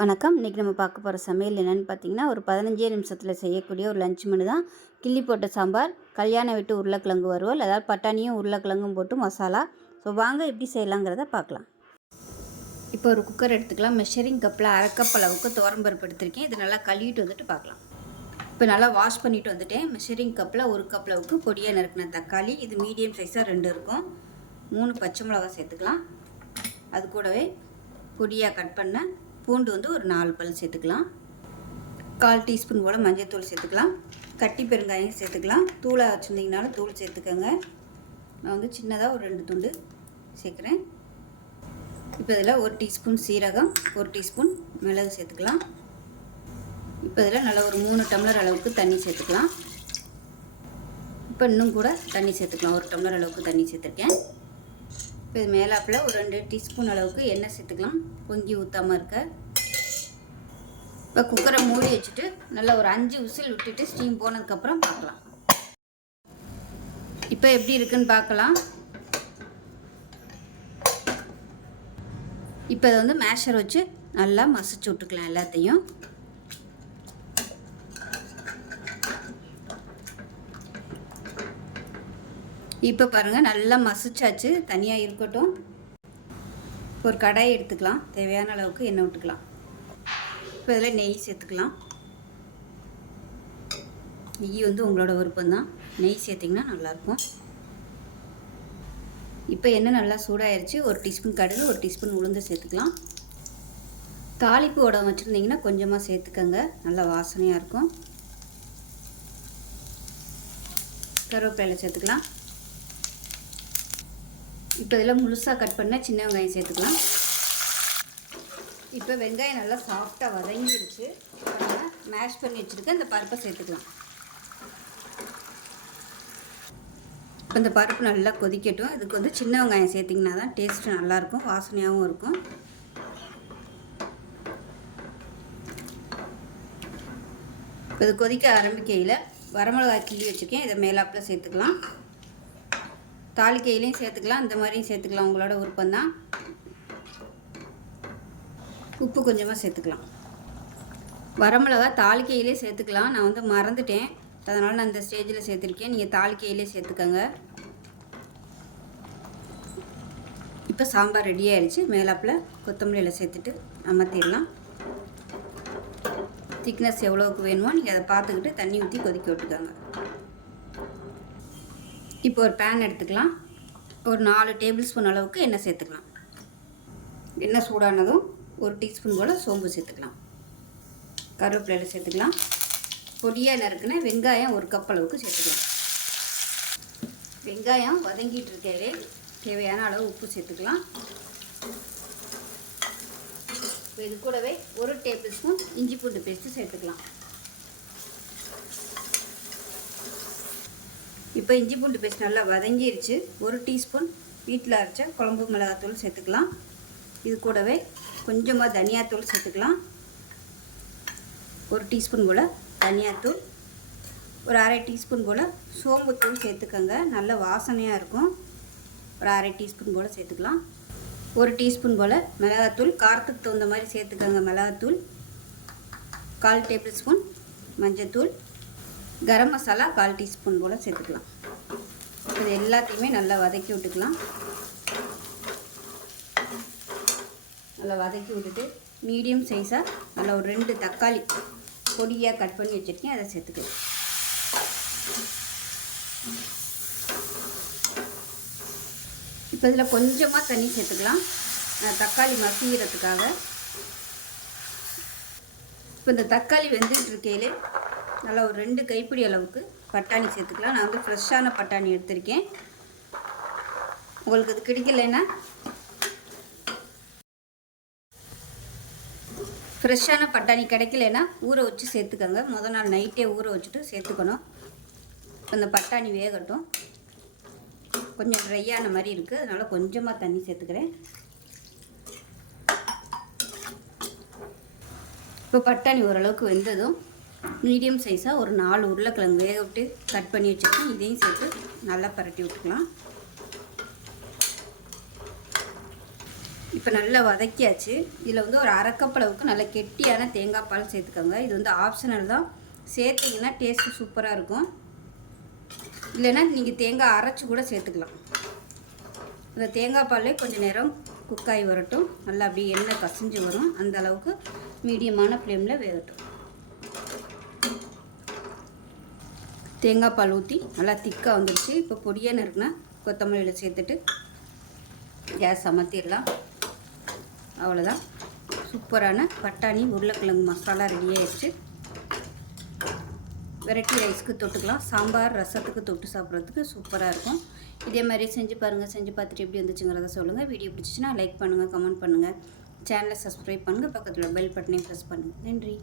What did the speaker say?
வணக்கம். இன்றைக்கி நம்ம பார்க்க போகிற சமையல் என்னென்னு பார்த்தீங்கன்னா, ஒரு 15 நிமிஷத்தில் செய்யக்கூடிய ஒரு லஞ்ச் மெனு தான். கிள்ளி போட்ட சாம்பார், கல்யாண வீட்டு உருளைக்கிழங்கு வறுவல், அதாவது பட்டாணியும் உருளைக்கிழங்கும் போட்டு மசாலா. ஸோ வாங்க எப்படி செய்யலாங்கிறத பார்க்கலாம். இப்போ ஒரு குக்கர் எடுத்துக்கலாம். மெஷரிங் கப்பில் 1/2 கப் அளவுக்கு துவரம்பருப்பு எடுத்திருக்கேன். இது நல்லா கழுவிட்டு வந்துட்டு பார்க்கலாம். இப்போ நல்லா வாஷ் பண்ணிவிட்டு வந்துட்டேன். மெஷரிங் கப்பில் 1 கப் அளவுக்கு பொடியாக நறுக்கின தக்காளி, இது மீடியம் சைஸாக 2 இருக்கும். 3 பச்சை மிளகாய் சேர்த்துக்கலாம். அது கூடவே பொடியாக கட் பண்ண பூண்டு வந்து ஒரு 4 பல் சேர்த்துக்கலாம். 1/4 டீஸ்பூன் போல் மஞ்சள் தூள் சேர்த்துக்கலாம். கட்டி பெருங்காயம் சேர்த்துக்கலாம். தூளாக வச்சுருந்தீங்கனாலும் தூள் சேர்த்துக்கோங்க. நான் வந்து சின்னதாக ஒரு 2 துண்டு சேர்க்குறேன். இப்போ இதில் 1 டீஸ்பூன் சீரகம், 1 டீஸ்பூன் மிளகு சேர்த்துக்கலாம். இப்போ இதில் நல்லா ஒரு 3 டம்ளர் அளவுக்கு தண்ணி சேர்த்துக்கலாம். இப்போ இன்னும் கூட தண்ணி சேர்த்துக்கலாம். 1 டம்ளர் அளவுக்கு தண்ணி சேர்த்துருக்கேன். இப்போ இது மேலாப்பில் ஒரு 2 டீஸ்பூன் அளவுக்கு எண்ணெய் சேர்த்துக்கலாம், பொங்கி ஊற்றாமல் இருக்க. இப்போ குக்கரை மூடி வச்சுட்டு நல்லா ஒரு 5 விசில் விட்டுட்டு ஸ்டீம் போனதுக்கப்புறம் பார்க்கலாம். இப்போ எப்படி இருக்குன்னு பார்க்கலாம். இப்போ இதை வந்து மேஷர் வச்சு நல்லா மசிச்சு விட்டுக்கலாம் எல்லாத்தையும். இப்போ பாருங்கள் நல்லா மசிச்சாச்சு, தனியாக இருக்கட்டும். ஒரு கடாயை எடுத்துக்கலாம். தேவையான அளவுக்கு எண்ணெய் விட்டுக்கலாம். இப்போ இதில் நெய் சேர்த்துக்கலாம். நெய் வந்து உங்களோட விருப்பம்தான். நெய் சேர்த்திங்கன்னா நல்லாயிருக்கும். இப்போ எண்ணெய் நல்லா சூடாயிருச்சு. 1 டீஸ்பூன் கடுகு, 1 டீஸ்பூன் உளுந்து சேர்த்துக்கலாம். தாளிப்பு உடம் வச்சுருந்தீங்கன்னா கொஞ்சமாக சேர்த்துக்கங்க, நல்லா வாசனையாக இருக்கும். கருவேப்பிலை சேர்த்துக்கலாம். இப்போ இதில் முழுசாக கட் பண்ண சின்ன வெங்காயம் சேர்த்துக்கலாம். இப்போ வெங்காயம் நல்லா சாஃப்டாக வதங்கிடுச்சு. மேஷ் பண்ணி வச்சுருக்க இந்த பருப்பை சேர்த்துக்கலாம். இப்போ இந்த பருப்பு நல்லா கொதிக்கட்டும். இதுக்கு வந்து சின்ன வெங்காயம் சேர்த்திங்கன்னா தான் டேஸ்ட்டு நல்லாயிருக்கும், வாசனையாகவும் இருக்கும். இப்போ இது கொதிக்க ஆரம்பிக்கையில் வரமிளகாய் கிள்ளி வச்சுருக்கேன், இதை மேலாப்பில் சேர்த்துக்கலாம். தாளிக்கையிலையும் சேர்த்துக்கலாம், இந்த மாதிரியும் சேர்த்துக்கலாம், உங்களோட விருப்பம்தான். உப்பு கொஞ்சமாக சேர்த்துக்கலாம். வரமிளகா தாளிக்கையிலே சேர்த்துக்கலாம். நான் வந்து மறந்துட்டேன், அதனால் நான் இந்த ஸ்டேஜில் சேர்த்துருக்கேன். நீங்கள் தாளிக்கையிலே சேர்த்துக்கங்க. இப்போ சாம்பார் ரெடி ஆகிடுச்சு. மேலாப்பில் கொத்தமல்லியில் சேர்த்துட்டு அமர்த்திடலாம். திக்னஸ் எவ்வளோவுக்கு வேணுமோ நீங்கள் அதை பார்த்துக்கிட்டு தண்ணி ஊற்றி கொதிக்க விட்டுக்கோங்க. இப்போ ஒரு பேன் எடுத்துக்கலாம். ஒரு 4 டேபிள் ஸ்பூன் அளவுக்கு எண்ணெய் சேர்த்துக்கலாம். எண்ணெய் சூடானதும் 1 டீஸ்பூன் போல் சோம்பு சேர்த்துக்கலாம். கருவேப்பிலை சேர்த்துக்கலாம். பொடியாக நறுக்குன வெங்காயம் 1 கப் அளவுக்கு சேர்த்துக்கலாம். வெங்காயம் வதங்கிட்டு இருக்கையிலே தேவையான அளவு உப்பு சேர்த்துக்கலாம். இது கூடவே 1 டேபிள் ஸ்பூன் இஞ்சி பூண்டு பேஸ்ட்டு சேர்த்துக்கலாம். இப்போ இஞ்சி பூண்டு பேஸ்ட் நல்லா வதங்கிருச்சு. 1 டீஸ்பூன் வீட்டில் அரைச்ச குழம்பு மிளகாத்தூள் சேர்த்துக்கலாம். இது கூடவே கொஞ்சமாக தனியாத்தூள் சேர்த்துக்கலாம். 1 டீஸ்பூன் போல் தனியாத்தூள், ஒரு 1/2 டீஸ்பூன் போல் சோம்புத்தூள் சேர்த்துக்கோங்க, நல்ல வாசனையாக இருக்கும். ஒரு 1/2 டீஸ்பூன் போல் சேர்த்துக்கலாம். 1 டீஸ்பூன் போல் மிளகாத்தூள், காரத்துக்கு தகுந்த மாதிரி சேர்த்துக்கோங்க மிளகாத்தூள். 1/4 டேபிள் ஸ்பூன் மஞ்சத்தூள், கரம் மசாலா 1/4 டீஸ்பூன் போல் சேர்த்துக்கலாம். இது எல்லாத்தையுமே நல்லா வதக்கி விட்டுக்கலாம். நல்லா வதக்கி விட்டுட்டு மீடியம் சைஸாக நல்லா ஒரு 2 தக்காளி பொடியாக கட் பண்ணி வச்சுருக்கேன், அதை சேர்த்துக்கலாம். இப்போ இதில் கொஞ்சமாக தண்ணி சேர்த்துக்கலாம், தக்காளி மசிக்கிறதுக்காக. இப்போ இந்த தக்காளி வெந்துட்டு இருக்கையிலே நல்லா ஒரு 2 கைப்பிடி அளவுக்கு பட்டாணி சேர்த்துக்கலாம். நான் வந்து ஃப்ரெஷ்ஷான பட்டாணி எடுத்திருக்கேன். உங்களுக்கு அது கிடைக்கலைன்னா ஃப்ரெஷ்ஷான பட்டாணி கிடைக்கலைன்னா ஊற வச்சு சேர்த்துக்கோங்க. முதல் நாள் நைட்டே ஊற வச்சுட்டு சேர்த்துக்கணும். இப்போ இந்த பட்டாணி வேகட்டும். கொஞ்சம் ட்ரையான மாதிரி இருக்குது, அதனால் கொஞ்சமாக தண்ணி சேர்த்துக்கிறேன். இப்போ பட்டாணி ஓரளவுக்கு வெந்ததும் மீடியம் சைஸாக ஒரு 4 உருளைக்கிழங்கு வேக விட்டு கட் பண்ணி வச்சுருக்கேன், இதையும் சேர்த்து நல்லா பரட்டி விட்டுக்கலாம். இப்போ நல்லா வதக்கியாச்சு. இதில் வந்து ஒரு 1/2 கப் அளவுக்கு நல்ல கெட்டியான தேங்காய் பால் சேர்த்துக்கோங்க. இது வந்து ஆப்ஷனல் தான். சேர்த்திங்கன்னா டேஸ்ட்டு சூப்பராக இருக்கும். இல்லைன்னா நீங்கள் தேங்காய் அரைச்சி கூட சேர்த்துக்கலாம். இந்த தேங்காய் பாலே கொஞ்சம் நேரம் குக்காகி வரட்டும். நல்லா அப்படியே எண்ணெய் கசிஞ்சு வரும். அந்த அளவுக்கு மீடியமான ஃப்ளேமில் வேகட்டும். தேங்காய் பால் ஊற்றி நல்லா திக்காக வந்துடுச்சு. இப்போ பொடியாக நறுக்குனா கொத்தமல்லியில் சேர்த்துட்டு கேஸ் அமர்த்திடலாம். அவ்வளோதான், சூப்பரான பட்டாணி உருளைக்கிழங்கு மசாலா ரெடி ஆயிடுச்சு. வெரைட்டி ரைஸ்க்கு தொட்டுக்கலாம். சாம்பார் ரசத்துக்கு தொட்டு சாப்பிட்றதுக்கு சூப்பராக இருக்கும். இதே மாதிரி செஞ்சு பாருங்கள். செஞ்சு பார்த்துட்டு எப்படி வந்துச்சுங்கிறத சொல்லுங்கள். வீடியோ பிடிச்சிச்சின்னா லைக் பண்ணுங்கள், கமெண்ட் பண்ணுங்கள், சேனலை சப்ஸ்கிரைப் பண்ணுங்கள், பக்கத்தில் பெல் பட்டனையும் ப்ரெஸ் பண்ணுங்கள். நன்றி.